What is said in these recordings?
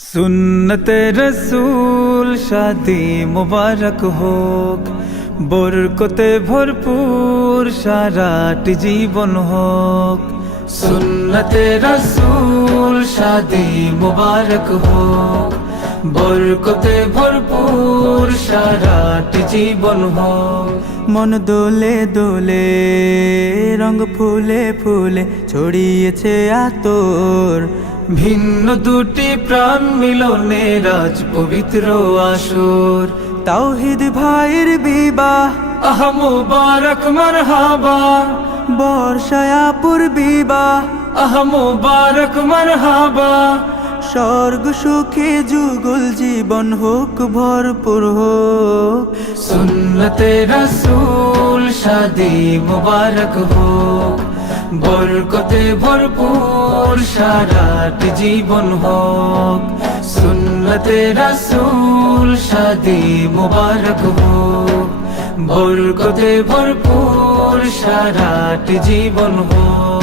सुन्नते रसूल शादी मुबारक होक, बरकते भरपूर साराटी जीवन होक। सुन्नते रसूल शादी मुबारक होक, बरकते भरपूर साराटी जीवन होक। मन दोले दोले रंग फुले फुले ছড়িয়েছে আতর, ভিন্ন দুটি প্রাণ মিলনে রাজ পবিত্র আসর। তাওহীদ ভাইয়ের বিবাহ আহ মুবারক মারহাবা, বর্ষায়াপুর বিবাহ আহ মুবারক মারহাবা। স্বর্গ সুখে যুগল জীবন হোক ভরপুর হোক। সুন্নতে রাসূল শাদি মুবারক হোক, বরকতে ভরপুর সারাটি জীবন হোক। সুন্নতে রাসূল শাদি মুবারক হোক, বরকতে ভরপুর সারাটি জীবন হোক।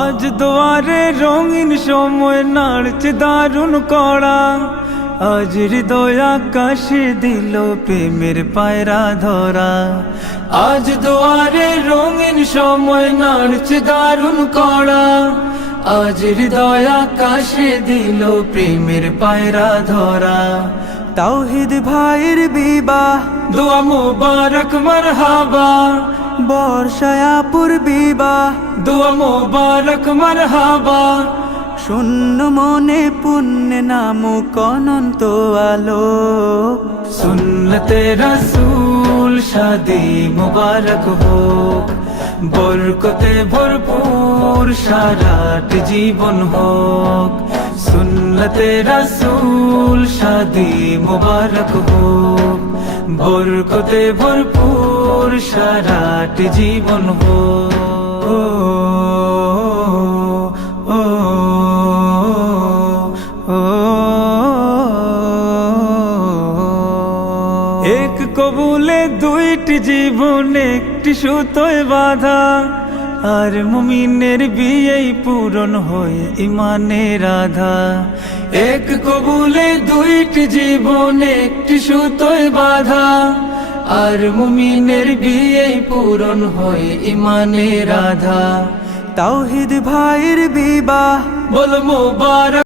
আজ দুয়ারে রঙিন সময় নাড়ছে দারুণ কড়া, আজ হৃদয় আকাশে দিল প্রেমের পায়রা ধরা। আজ দুয়ারে রঙিন সময় নাড়ছে দারুণ কড়া, আজ হৃদয় আকাশে দিল প্রেমের পায়রা ধরা। তাওহীদ ভাইয়ের বিবাহ দোয়া মুবারক মারহাবা, বর্ষায়াপুর বিবাহ দোয়া মুবারক মারহাবা। শূন্য মনে পুণ্যে নামুক অনন্ত আলো। সুন্নতে রাসূল শাদি মুবারক হোক, বরকতে ভরপুর সারাটি জীবন হোক। সুন্নতে রাসূল শাদি মুবারক হোক, বরকতে ভরপুর সারাটি জীবন হোক। এক কবুলে দুইটি জীবন একটি সুতোয় বাঁধা, আর মুমিনের বিয়েই পূরণ হয়ে ইমানের আধা। এক কবুলে দুইটি জীবন একটি সুতোয় বাঁধা, আর মুমিনের বিয়েই পূরণ হয়ে ইমানের আধা। তাওহীদ ভাইয়ের বিবাহ বল মুবারক।